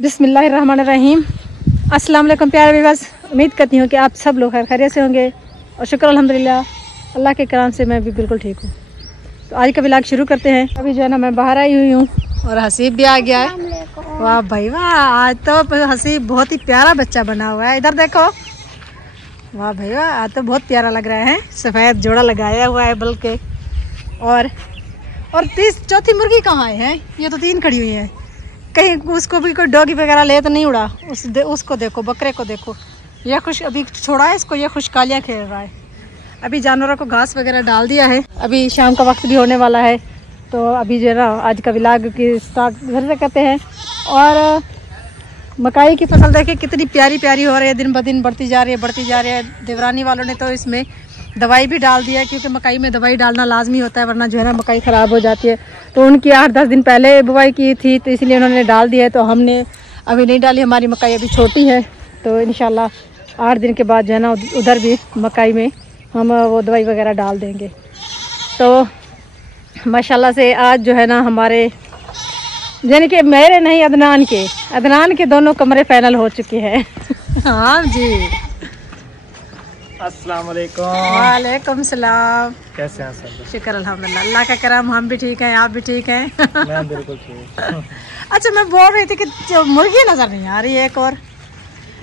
बिस्मिल्लाहिर्रहमानिर्रहीम। अस्सलाम वालेकुम प्यारे व्यूअर्स, उम्मीद करती हूँ कि आप सब लोग खैरियत से होंगे और शुक्र अल्हम्दुलिल्लाह अल्लाह के करम से मैं भी बिल्कुल ठीक हूँ। तो आज का व्लॉग शुरू करते हैं। अभी जो है ना मैं बाहर आई हुई हूँ और हसीब भी आ गया है। वाह भाई वाह, आज तो हसीब बहुत ही प्यारा बच्चा बना हुआ है। इधर देखो, वाह भाई वाह, आज तो बहुत प्यारा लग रहा है। सफ़ेद जोड़ा लगाया हुआ है बल्कि। और चौथी मुर्गी कहाँ है? ये तो 3 खड़ी हुई है। कहीं उसको भी कोई डॉगी वगैरह ले तो नहीं उड़ा? उसको देखो, बकरे को देखो, ये खुश अभी छोड़ा है इसको, ये खुशकालियाँ खेल रहा है। अभी जानवरों को घास वगैरह डाल दिया है। अभी शाम का वक्त भी होने वाला है, तो अभी जो है ना आज का व्लॉग की स्टार्ट घर से करते हैं। और मकाई की फसल देखिए कितनी प्यारी प्यारी हो रही है, दिन ब दिन बढ़ती जा रही है। देवरानी वालों ने तो इसमें दवाई भी डाल दिया है, क्योंकि मकाई में दवाई डालना लाजमी होता है, वरना जो है ना मकाई ख़राब हो जाती है। तो उनकी 8-10 दिन पहले बुवाई की थी, तो इसलिए उन्होंने डाल दिया है। तो हमने अभी नहीं डाली, हमारी मकाई अभी छोटी है। तो इंशाल्लाह 8 दिन के बाद जो है ना उधर भी मकाई में हम वो दवाई वगैरह डाल देंगे। तो माशाल्लाह से आज जो है ना हमारे यानी कि मेरे नहीं अदनान के दोनों कमरे फाइनल हो चुके हैं। हाँ जी, अस्सलाम वालेकुम। वालेकुम सलाम। कैसे हैं सब? शुक्र अल्हम्दुलिल्लाह, अल्लाह का करम, हम भी ठीक हैं, आप भी ठीक हैं। मैं बिल्कुल ठीक हूं। अच्छा, मैं बोल रही थी कि मुर्गी नजर नहीं आ रही है एक और,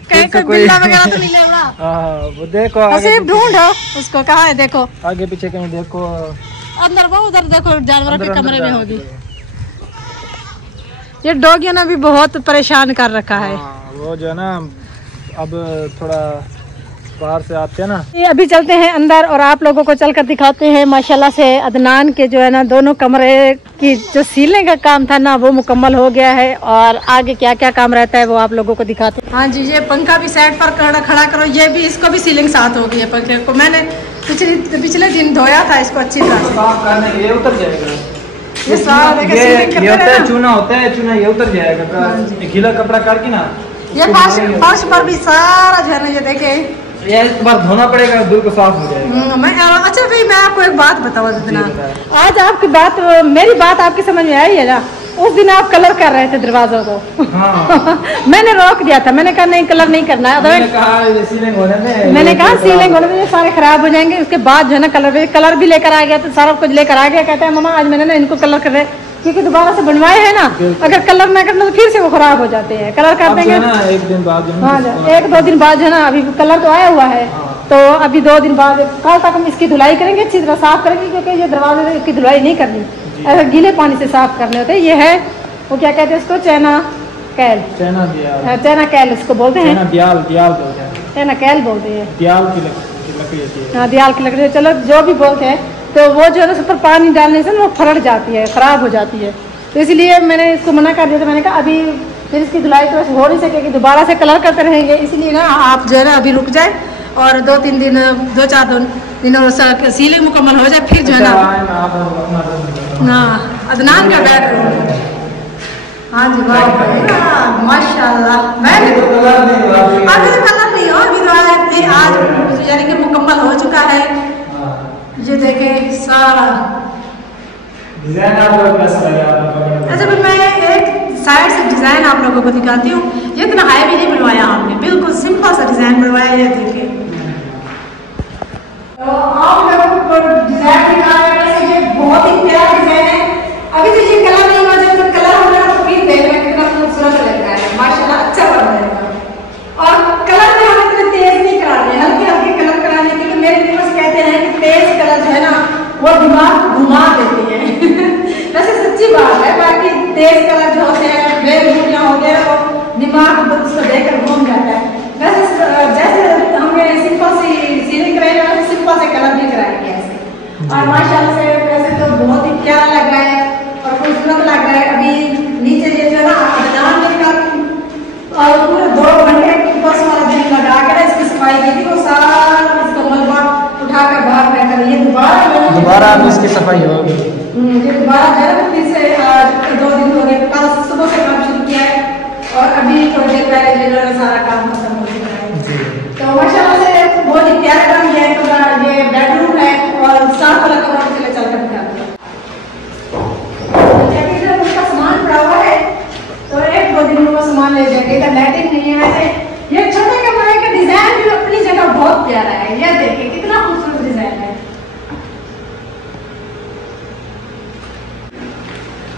कहीं कोई बिल्ला वगैरह तो नहीं लग रहा? वो देखो आगे ढूंढो उसको, कहाँ है? देखो आगे पीछे कहीं देखो, अंदर वो उधर देखो, जानवरों के कमरे में होगी। ये डॉगियों ने भी बहुत परेशान कर रखा है। वो जो है ना अब थोड़ा बाहर से आते हैं ना। ये अभी चलते हैं अंदर और आप लोगों को चलकर दिखाते हैं। माशाल्लाह से अदनान के जो है ना दोनों कमरे की जो सीलने का काम था ना वो मुकम्मल हो गया है, और आगे क्या क्या काम रहता है वो आप लोगों को दिखाते हैं। हाँ जी, ये पंखा भी साइड पर खड़ा करो, ये भी इसको भी सीलिंग साथ हो गई है पंखे को। मैंने पिछले दिन धोया था इसको अच्छी तरह से। ये उतर जाएगा, ये चूना होता है, चूना ये उतर जाएगा। गीला कपड़ा करके ना ये फर्श पर भी सारा जो है ना, ये देखे, ये एक बार धोना पड़ेगा, दूर को साफ हो जाएगा। अच्छा भाई, मैं आपको एक बात बताऊँ, आज आपकी बात, मेरी बात आपकी समझ में आई है ना? उस दिन आप कलर कर रहे थे दरवाजों को। हाँ। मैंने रोक दिया था, मैंने कहा नहीं कलर नहीं करना है। मैंने कहा सीलिंग होने में सारे खराब हो जाएंगे। उसके बाद जो है ना कलर भी लेकर आ गया, तो सारा कुछ लेकर आ गया। कहता है मामा आज मैंने ना इनको कलर कर रहे, क्योंकि दोबारा से बनवाए हैं ना, अगर कलर ना करना तो फिर से वो खराब हो जाते हैं। कलर कर देंगे ना 1 दिन बाद। हाँ, 1-2 दिन बाद जो है ना, अभी कलर तो आया हुआ है, तो अभी 2 दिन बाद कल तक हम इसकी धुलाई करेंगे, अच्छी तरह साफ करेंगे, क्योंकि ये दरवाजे की धुलाई नहीं करनी, ऐसा गीले पानी से साफ करने होते हैं। ये है वो क्या कहते हैं इसको, चैना कैल इसको बोलते हैं। चैना कैल बोलते हैं, हाँ दियाल की लकड़ी। चलो जो भी बोलते हैं, तो वो जो है ना उस पर पानी डालने से ना वो फरट जाती है, ख़राब हो जाती है। तो इसलिए मैंने इसको मना कर दिया था। मैंने कहा अभी फिर इसकी धुलाई तो हो नहीं सकेगी, दोबारा से कलर करते रहेंगे, इसलिए ना आप जो है ना अभी रुक जाए और 2-3 दिन 2-4 दिन सीलिंग मुकम्मल हो जाए, फिर जो है ना अदनान का बेडरूम। हाँ जी, माशाल्लाह। मैं भी अभी तो कलर नहीं हो, अभी तो आज यानी कि मुकम्मल हो चुका है। ये देखे सारा डिजाइन आप लोग कैसा लगा आपको? अच्छा, फिर मैं एक साइड से डिजाइन आप लोगों को दिखाती हूँ। ये इतना हाई भी नहीं बनवाया हमने, बिल्कुल सिंपल सा डिजाइन बनवाया। ये देखिए, तो आप लोगों को डिजाइन दिखाया, ये बहुत ही प्यारा डिजाइन है। अभी तो ये कलर नहीं हुआ, जब तक कलर होगा तो फिर देखना कितना खूबसूरत लग रहा है। माशाल्लाह अच्छा बन रहा है। और कलर में हम इतने तेज नहीं कराते, हल्के हल्के कलर कराने के लिए। मेरे व्यूअर्स कहते हैं कि तेज कलर जो है ना वो दिमाग घुमा देते हैं। वैसे सच्ची बात है, बाकी तेज कलर जो होते हैं बेबूटियाँ होते हैं, वो दिमाग उसको देखकर घूम जाता है। वैसे जैसे हमने सिंपल सी सीलिंग कराई है, वैसे सिंपल से कलर भी कराएंगे ऐसे। और माशाल्लाह से वैसे तो बहुत ही प्यारा लग रहा है और खूबसूरत लग रहा है। अभी नीचे ये जो है ना अदनान और पूरे 2 घंटे बस वाला दिन लगा कर इसकी सफाई की थी। वो सारा इसको मलबा उठाकर बाहर फेंका। ये दोबारा इसकी सफाई होगी। ये दोबारा जो है फिर से 2 दिन हो गए, कल सुबह से काम शुरू किया है और अभी थोड़ी देर पहले जिन्होंने सारा काम खत्म हो चुका है। तो माशाल्लाह से बहुत ही प्यारा काम किया है। ये बेडरूम है और साफ वाला कमरा चले चलकर दिखाते हैं। उनका सामान पड़ा हुआ है, तो 1-2 दिन में वो सामान ले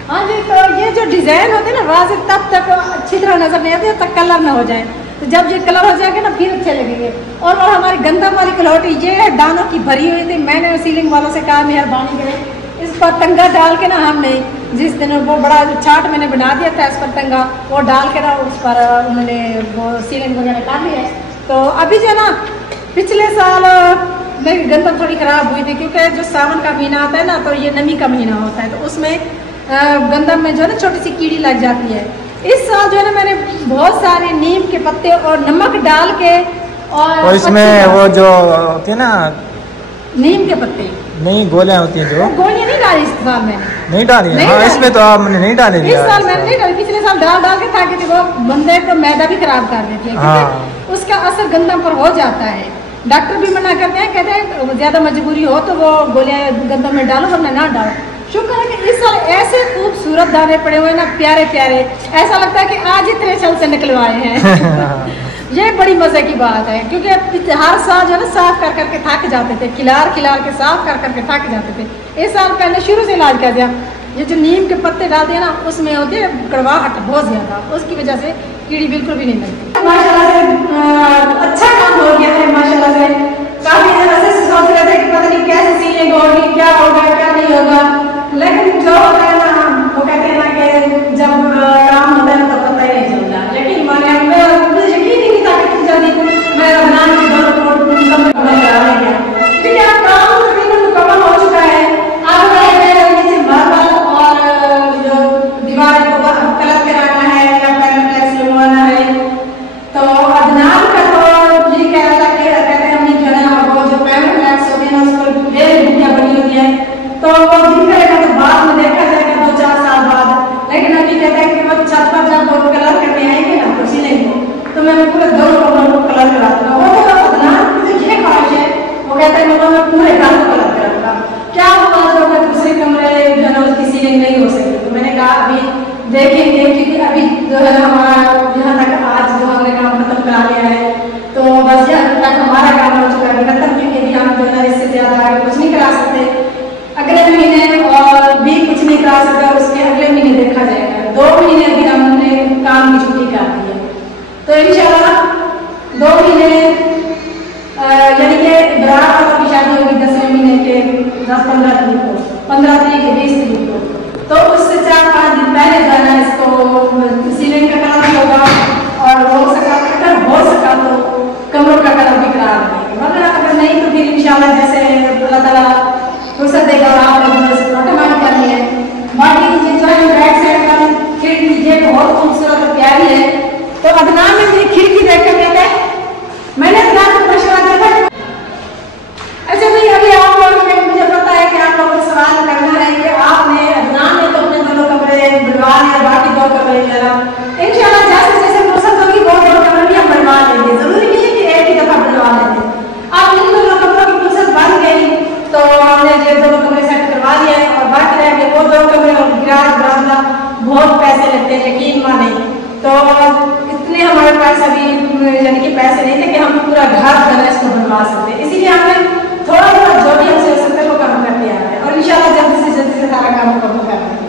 हाँ जी, तो ये जो डिजाइन होते हैं ना वहाँ से तब तक अच्छी तरह नजर नहीं आती जब तक कलर ना हो जाए। तो जब ये कलर हो जाएगा ना फिर अच्छे लगेंगे। और हमारी गंदम वाली कलौटी ये दानों की भरी हुई थी। मैंने सीलिंग वालों से कहा मेहरबानी करें इस पर तंगा डाल के ना, हमने जिस दिन वो बड़ा चार्ट मैंने बना दिया था इस पर तंगा वो डाल के ना उस पर उन्होंने वो सीलिंग वगैरह कर ली है। तो अभी जो है ना पिछले साल मेरी गंदम थोड़ी ख़राब हुई थी क्योंकि जो सावन का महीना आता है ना तो ये नमी का महीना होता है, तो उसमें गंदम में जो है ना छोटी सी कीड़ी लग जाती है। इस साल जो है ना मैंने बहुत सारे नीम के पत्ते और नमक डाल के और इसमें वो जो होती है ना नीम के पत्ते नहीं गोलियां होती हैं जो गोलियां नहीं डाली इस साल मैंने नहीं डाली। हाँ इसमें तो आपने नहीं डाली इस साल मैंने नहीं डाली। पिछले साल डाल के ताकि वो बंदे को मैदा भी खराब कर देती है क्योंकि उसका असर गंदम पर हो जाता है। डॉक्टर भी मना करते हैं, कहते हैं ज्यादा मजबूरी हो तो वो गोलियां गंदम में डालो वरना ना डालो। शुक्र है कि इस साल ऐसे खूबसूरत दाने पड़े हुए ना प्यारे प्यारे, ऐसा लगता है कि आज ही तेरे छल से निकलवाए हैं। ये बड़ी मजे की बात है क्योंकि हर साल जो है ना साफ कर करके थक जाते थे, खिलार के साफ कर करके थक जाते थे। इस साल पहले शुरू से इलाज कर दिया। ये जो नीम के पत्ते डालते हैं ना उसमें होती है कड़वाहट बहुत ज्यादा, उसकी वजह से कीड़ी बिल्कुल भी नहीं लगती। माशाल्लाह से अच्छा काम हो गया है। माशाल्लाह से काफी जगह से सोच रहे थे कि पता नहीं कैसे सीलिंग होगी, क्या होगा क्या नहीं होगा, लेकिन जो होता है ना वो कहते हैं ना कि जब काम होता है तो पता ही नहीं चलता। यकीन माने मुझे यकीन ही नहीं था कि जल्दी मैं अदनान की दोनों मुकम्मल करा लिया क्योंकि अब काम तकरीबन मुकम्मल हो चुका है। अब नीचे मार्बल और जो दीवार को कलर कराना है या पैनल लगवाना है। तो अदनान का तो ये कह रहा था कि कहते हैं हमने जो है ना वो जो पैनल होती है ना उस पर ढेर बुनियां बनी होती है तो वो दिन करेगा तो बाद में देखा जाएगा 2-4 साल बाद। लेकिन अभी कहते हैं कि वो छत पर जब वो कलर करने आएंगे ना तो सीलिंग तो मैं पूरे दोनों कमरों को कलर करा दूंगा। वो तो अदनान की जो ये ख्वाहिश है वो कहते हैं मतलब मैं पूरे घर को कलर करूंगा। क्या हुआ जो मैं दूसरे कमरे जो है ना उसकी सीलिंग नहीं हो सकती। तो मैंने कहा अभी देखेंगे क्योंकि अभी जो है ना हमारा यहाँ तक आज जो हमने काम खत्म करा लिया है तो बस यहाँ तक हमारा काम हो चुका है खत्म, क्योंकि हम जो है इससे ज्यादा आगे कुछ नहीं करा सकते। अगले महीने और भी कुछ नहीं करा सकते, उसके अगले महीने देखा जाएगा। 2 महीने अभी हमने काम की छुट्टी कर दी है तो इंशाल्लाह 2 महीने यानी कि बरात वालों की शादी होगी 10वें महीने के 10-15 तारीख को, 15 तारीख के 20 तारीख को। तो उससे 4-5 दिन पहले जाना इसको सीलिंग का कलर होगा और हो सका अगर हो सका तो कमरों का कलर भी करा देंगे, वरना अगर नहीं तो फिर इंशाल्लाह जैसे अल्लाह ताला फुर्सत देगा आप ऑटोमेटिक करनी है। बाकी जो है बैक साइड का खिड़की ये बहुत खूबसूरत और प्यारी है। तो अदनान में मेरी खिड़की देख कर कहते हैं मैंने अदनान को मशवरा दिया था। अच्छा भाई अभी आप लोग मुझे पता है कि आप लोगों को सवाल करना है कि आपने अदनान में तो अपने 2 कमरे बनवा लिए, बाकी 2 कमरे इंशाल्लाह जैसे जैसे फुर्सत होगी वो 2 कमरे भी हम बनवा लेंगे। जरूरी नहीं है कि एक ही दफा बनवा लेंगे। अब इन 2 कमरों की फुर्सत बन गई तो हमने ये 2 कमरे सेट करवा लिए और बाकी रह गए वो 2 कमरे और गिराज बरामदा बहुत पैसे लगते हैं यकीन माने। तो इतने हमारे पास अभी यानी कि पैसे नहीं थे कि हम पूरा घर जो है इसको बनवा सकते, इसीलिए हमने थोड़ा थोड़ा जो भी हमसे हो सकता है वो काम करते आ रहे हैं और इंशाल्लाह जल्दी से सारा काम मुकम्मल कर देंगे।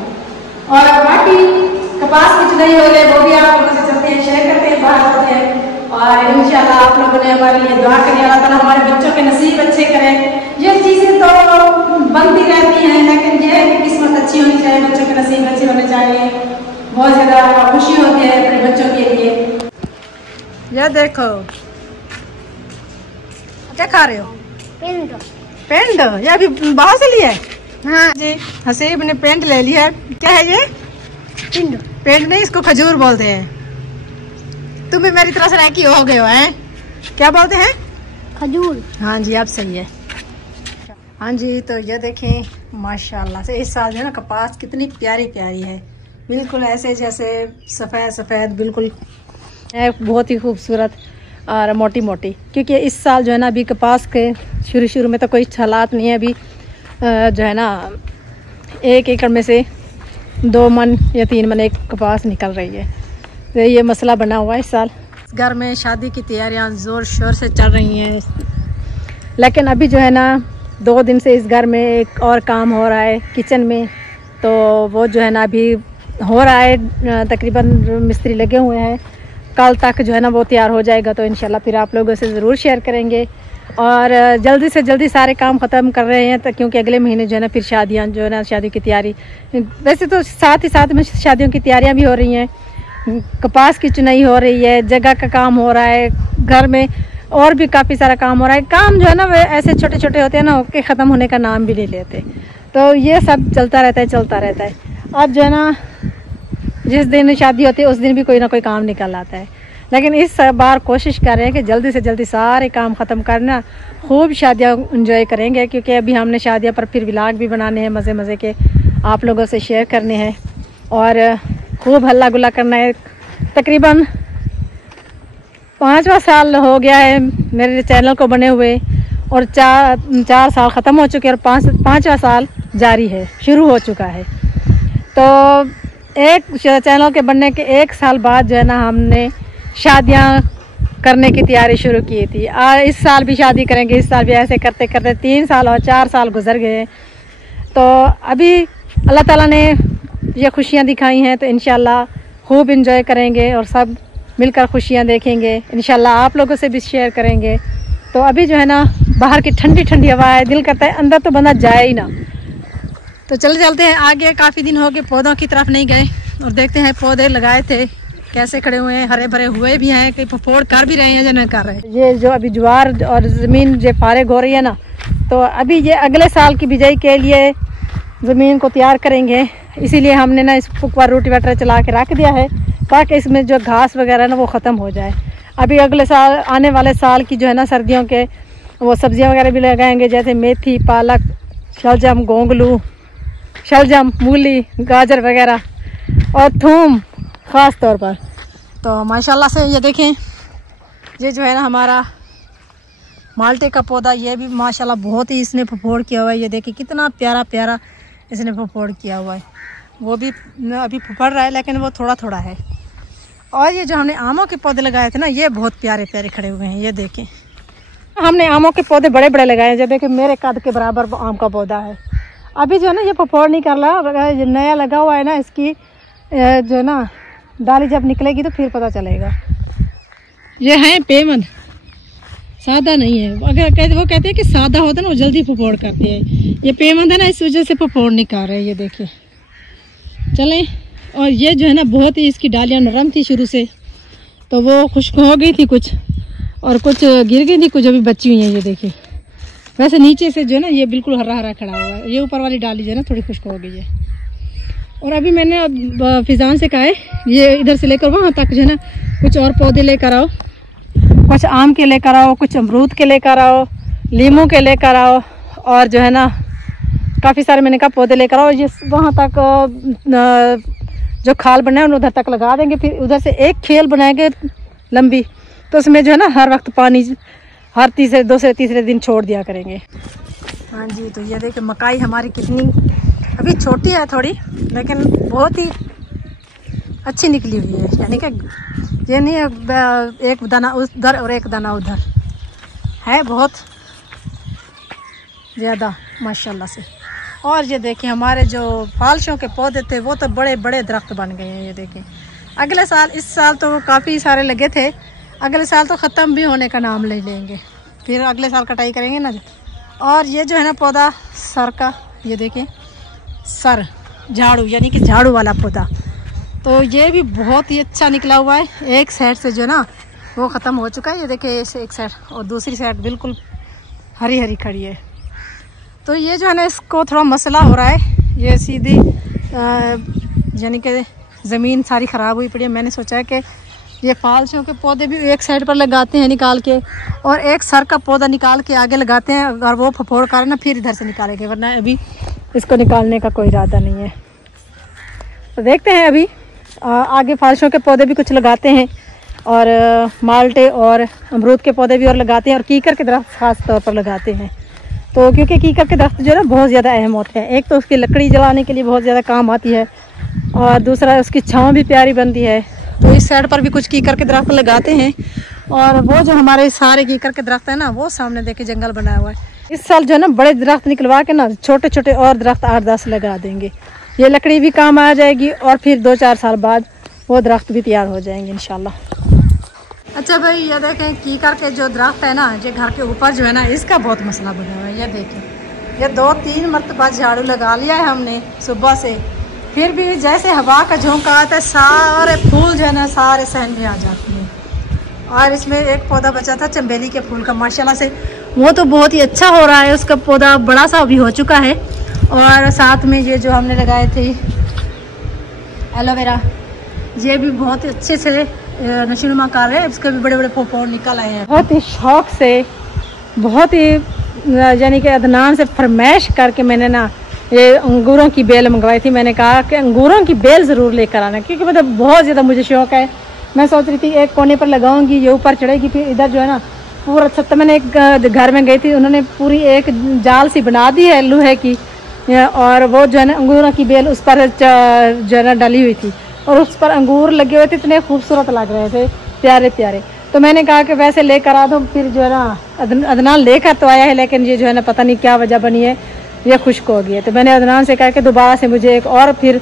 और बाकी कपास कुछ नहीं हो रहे वो भी आप लोगों से चलते हैं शेयर करते हैं बाहर होते हैं और इंशाल्लाह आप लोगों ने हमारे लिए दुआ करें अल्लाह ताला हमारे बच्चों के नसीब अच्छे करें। ये चीज़ें तो बनती रहती हैं लेकिन ये है कि किस्मत अच्छी होनी चाहिए, बच्चों के नसीब अच्छे होने चाहिए। बहुत ज़्यादा खुशी होती है अपने बच्चों के लिए। यह देखो क्या खा रहे हो? पेंट। पेंट ये अभी बाहर से लिया है? हाँ जी हसीब ने पेंट ले लिया है। क्या है ये? पेंट। पेंट नहीं इसको खजूर बोलते हैं। तुम भी मेरी तरह से रैकी हो गए हो हैं? क्या बोलते हैं? खजूर। हाँ जी आप सही है। हाँ जी तो ये देखें माशाल्लाह से इस साल जो है ना कपास कितनी प्यारी प्यारी है, बिल्कुल ऐसे जैसे सफ़ेद सफ़ेद बिल्कुल है, बहुत ही खूबसूरत और मोटी मोटी। क्योंकि इस साल जो है ना अभी कपास के शुरू में तो कोई हालात नहीं है। अभी जो है ना 1 एकड़ में से 2 मन या 3 मन एक कपास निकल रही है। तो ये मसला बना हुआ है इस साल। घर में शादी की तैयारियां ज़ोर शोर से चल रही हैं, लेकिन अभी जो है ना 2 दिन से इस घर में एक और काम हो रहा है किचन में। तो वो जो है ना अभी हो रहा है, तकरीबन मिस्त्री लगे हुए हैं। कल तक जो है ना वो तैयार हो जाएगा, तो इंशाल्लाह फिर आप लोगों से ज़रूर शेयर करेंगे। और जल्दी से जल्दी सारे काम ख़त्म कर रहे हैं, तो क्योंकि अगले महीने जो है ना फिर शादियाँ जो है ना, शादी की तैयारी, वैसे तो साथ ही साथ में शादियों की तैयारियाँ भी हो रही हैं। कपास की चुनाई हो रही है, जगह का काम हो रहा है, घर में और भी काफ़ी सारा काम हो रहा है। काम जो है ना वे ऐसे छोटे छोटे होते हैं ना, उसके ख़त्म होने का नाम भी नहीं लेते। तो ये सब चलता रहता है। अब जो है ना जिस दिन शादी होती है उस दिन भी कोई ना कोई काम निकल आता है, लेकिन इस बार कोशिश कर रहे हैं कि जल्दी से जल्दी सारे काम ख़त्म करना, खूब शादियाँ एंजॉय करेंगे। क्योंकि अभी हमने शादियाँ पर फिर व्लॉग भी बनाने हैं, मज़े मज़े के आप लोगों से शेयर करने हैं और खूब हल्ला गुल्ला करना है। तकरीबन 5वां साल हो गया है मेरे चैनल को बने हुए, और चार साल ख़त्म हो चुके हैं और 5वां साल जारी है, शुरू हो चुका है। तो एक चैनल के बनने के 1 साल बाद जो है ना हमने शादियां करने की तैयारी शुरू की थी। इस साल भी शादी करेंगे, इस साल भी ऐसे करते करते 3 साल और 4 साल गुजर गए। तो अभी अल्लाह ताला ने ये खुशियां दिखाई हैं, तो इंशाल्लाह खूब इंजॉय करेंगे और सब मिलकर खुशियां देखेंगे। इंशाल्लाह आप लोगों से भी शेयर करेंगे। तो अभी जो है ना बाहर की ठंडी ठंडी हवा है, दिल करता है अंदर तो बंदा जाए ही ना। तो चलते हैं आगे। काफ़ी दिन हो गए पौधों की तरफ नहीं गए, और देखते हैं पौधे लगाए थे कैसे खड़े हुए हैं, हरे भरे हुए भी हैं, कहीं फोड़ कर भी रहे हैं जो नहीं कर रहे हैं। ये जो अभी ज्वार और ज़मीन जो फारिग हो रही है ना, तो अभी ये अगले साल की बिजाई के लिए ज़मीन को तैयार करेंगे। इसीलिए हमने ना इस पर रोटीवेटर चला के रख दिया है, ताकि इसमें जो घास वगैरह ना वो ख़त्म हो जाए। अभी अगले साल, आने वाले साल की जो है ना सर्दियों के वो सब्जियां वगैरह भी लगाएंगे, जैसे मेथी, पालक, शलजम, गोंगलू, शलजम, मूली, गाजर वगैरह और थूम ख़ास तौर पर। तो माशाल्लाह से ये देखें, ये जो है ना हमारा माल्टे का पौधा, ये भी माशाल्लाह बहुत ही इसने फफोड़ किया हुआ है। ये देखिए कितना प्यारा प्यारा इसने फफोड़ किया हुआ है। वो भी अभी फफड़ रहा है, लेकिन वो थोड़ा थोड़ा है। और ये जो हमने आमों के पौधे लगाए थे ना, ये बहुत प्यारे प्यारे खड़े हुए हैं। ये देखें, हमने आमों के पौधे बड़े बड़े लगाए हैं। जब देखें मेरे कद के बराबर आम का पौधा है। अभी जो है ना ये फफोड़ नहीं कर रहा, नया लगा हुआ है ना, इसकी जो है ना डाली जब निकलेगी तो फिर पता चलेगा। ये है पेमंद, सादा नहीं है। अगर वो कहते हैं कि सादा होता है ना वो जल्दी फफोड़ करते हैं, ये पेमंद है ना, इस वजह से फफोड़ नहीं कर रहे हैं। ये देखिए चलें। और ये जो है ना बहुत ही इसकी डालियाँ नरम थी शुरू से, तो वो खुश्क हो गई थी कुछ, और कुछ गिर गई थी, कुछ अभी बची हुई हैं। ये देखिए, वैसे नीचे से जो है ना ये बिल्कुल हरा हरा खड़ा हुआ है। ये ऊपर वाली डाली जो है ना थोड़ी खुश्क हो गई है। और अभी मैंने फिजान से कहा है ये इधर से लेकर वहाँ तक जो है ना कुछ और पौधे लेकर आओ, कुछ आम के लेकर आओ, कुछ अमरूद के लेकर आओ, लीमू के लेकर आओ, और जो है ना काफ़ी सारे मैंने कहा पौधे लेकर आओ। ये वहाँ तक जो खाल बना है उधर तक लगा देंगे, फिर उधर से एक खेल बनाएंगे लंबी, तो उसमें जो है ना हर वक्त पानी हर दूसरे तीसरे दिन छोड़ दिया करेंगे। हाँ जी, तो ये देखिए मकाई हमारी कितनी अभी छोटी है थोड़ी, लेकिन बहुत ही अच्छी निकली हुई है। यानी कि ये नहीं है एक दाना उधर और एक दाना उधर है, बहुत ज़्यादा माशाल्लाह से। और ये देखिए हमारे जो फालशों के पौधे थे वो तो बड़े बड़े दरख्त बन गए हैं। ये देखिए अगले साल, इस साल तो काफ़ी सारे लगे थे, अगले साल तो ख़त्म भी होने का नाम ले लेंगे, फिर अगले साल कटाई करेंगे ना। और ये जो है ना पौधा सर का, ये देखें सर झाड़ू, यानी कि झाड़ू वाला पौधा, तो ये भी बहुत ही अच्छा निकला हुआ है। एक साइड से जो है ना वो ख़त्म हो चुका है, ये देखिए एक साइड, और दूसरी साइड बिल्कुल हरी हरी खड़ी है। तो ये जो है ना इसको थोड़ा मसला हो रहा है, ये सीधी यानी कि ज़मीन सारी ख़राब हुई पड़ी है। मैंने सोचा है कि ये फालशों के पौधे भी एक साइड पर लगाते हैं निकाल के, और एक सर का पौधा निकाल के आगे लगाते हैं, अगर वो फफोड़ कर ना फिर इधर से निकालेंगे, वरना अभी इसको निकालने का कोई इरादा नहीं है। तो देखते हैं अभी आगे फालशों के पौधे भी कुछ लगाते हैं, और माल्टे और अमरूद के पौधे भी और लगाते हैं, और कीकर के दरख्त ख़ास तौर पर लगाते हैं। तो क्योंकि कीकर के दरख्त जो है ना बहुत ज़्यादा अहम होते हैं, एक तो उसकी लकड़ी जलाने के लिए बहुत ज़्यादा काम आती है, और दूसरा उसकी छाँव भी प्यारी बनती है। तो इस साइड पर भी कुछ कीकर के दरख्त लगाते हैं, और वो जो हमारे सारे कीकर के दरख्त है ना वो सामने देखिए जंगल बनाया हुआ है। इस साल जो है ना बड़े दरख्त निकलवा के ना छोटे छोटे और दरख्त 8-10 लगा देंगे। ये लकड़ी भी काम आ जाएगी और फिर 2-4 साल बाद वो दरख्त भी तैयार हो जाएंगे इंशाल्लाह। अच्छा भाई, ये देखें कीकर के जो दरख्त है ना, जो घर के ऊपर जो है ना, इसका बहुत मसला बना हुआ है। ये देखें, ये 2-3 मरतबा झाड़ू लगा लिया है हमने सुबह से, फिर भी जैसे हवा का झोंका आता है सारे फूल जो है ना सारे सहन में आ जाते हैं। और इसमें एक पौधा बचा था चंबेली के फूल का, माशाल्लाह से वो तो बहुत ही अच्छा हो रहा है, उसका पौधा बड़ा सा भी हो चुका है। और साथ में ये जो हमने लगाए थे एलोवेरा, ये भी बहुत ही अच्छे से नशीनुमा कर रहे हैं, इसके भी बड़े बड़े पौध निकल आए हैं। बहुत ही शौक से, बहुत ही यानी कि अदनान से फरमाइश करके मैंने ना ये अंगूरों की बेल मंगवाई थी। मैंने कहा कि अंगूरों की बेल ज़रूर लेकर आना, क्योंकि मतलब बहुत ज़्यादा मुझे शौक़ है। मैं सोच रही थी एक कोने पर लगाऊंगी, ये ऊपर चढ़ेगी, फिर इधर जो है ना पूरा छत। मैंने एक घर में गई थी, उन्होंने पूरी एक जाल सी बना दी है लोहे की, और वो जो है ना अंगूरों की बेल उस पर जो है ना डली हुई थी, और उस पर अंगूर लगे हुए थे, इतने खूबसूरत लग रहे थे, प्यारे प्यारे। तो मैंने कहा कि वैसे लेकर आ दो, फिर जो है ना अदनान लेकर तो आया है, लेकिन ये जो है ना पता नहीं क्या वजह बनी है, ये खुश्क हो गई है। तो मैंने अदनान से कहा कि दोबारा से मुझे एक और फिर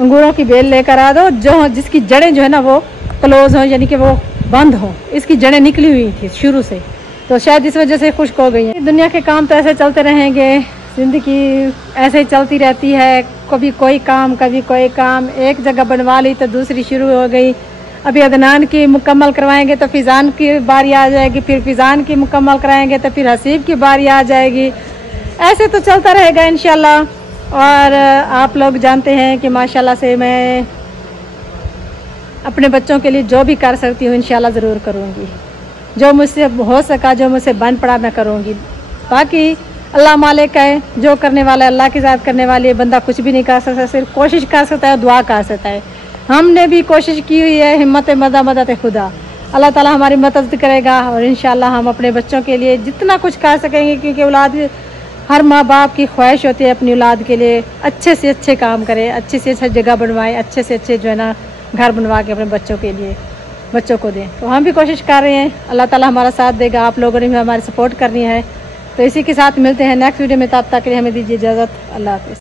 अंगूरों की बेल लेकर आ दो, जो जिसकी जड़ें जो है ना वो क्लोज हों, यानी कि वो बंद हों। इसकी जड़ें निकली हुई थी शुरू से, तो शायद इस वजह से खुश्क हो गई है। दुनिया के काम तो ऐसे चलते रहेंगे, ज़िंदगी ऐसे ही चलती रहती है, कभी कोई काम कभी कोई काम। एक जगह बनवा ली तो दूसरी शुरू हो गई। अभी अदनान की मुकम्मल करवाएंगे तो फिज़ान की बारी आ जाएगी, फिर फिज़ान की मुकम्मल कराएंगे तो फिर हसीब की बारी आ जाएगी। ऐसे तो चलता रहेगा इंशाल्लाह। और आप लोग जानते हैं कि माशाल्लाह से मैं अपने बच्चों के लिए जो भी कर सकती हूँ इंशाल्लाह ज़रूर करूँगी। जो मुझसे हो सका, जो मुझसे बन पड़ा, मैं करूँगी। बाकी अल्लाह मालिक है, जो करने वाला है अल्लाह के साथ करने वाली है। बंदा कुछ भी नहीं कर सकता, सिर्फ कोशिश कर सकता है, दुआ कर सकता है। हमने भी कोशिश की हुई है, हिम्मत मदद खुदा। अल्लाह ताला हमारी मदद करेगा और इंशाल्लाह हम अपने बच्चों के लिए जितना कुछ कर सकेंगे, क्योंकि औलाद, हर माँ बाप की ख्वाहिश होती है अपनी औलाद के लिए अच्छे से अच्छे काम करे, अच्छे से अच्छी जगह बनवाए, अच्छे से अच्छे जो है ना घर बनवा के अपने बच्चों के लिए बच्चों को दें। तो हम भी कोशिश कर रहे हैं, अल्लाह ताला हमारा साथ देगा। आप लोगों ने भी हमारी सपोर्ट करनी है। तो इसी के साथ मिलते हैं नेक्स्ट वीडियो में, तब तक के लिए हमें दीजिए इजाज़त। अल्लाह हाफ़िज़।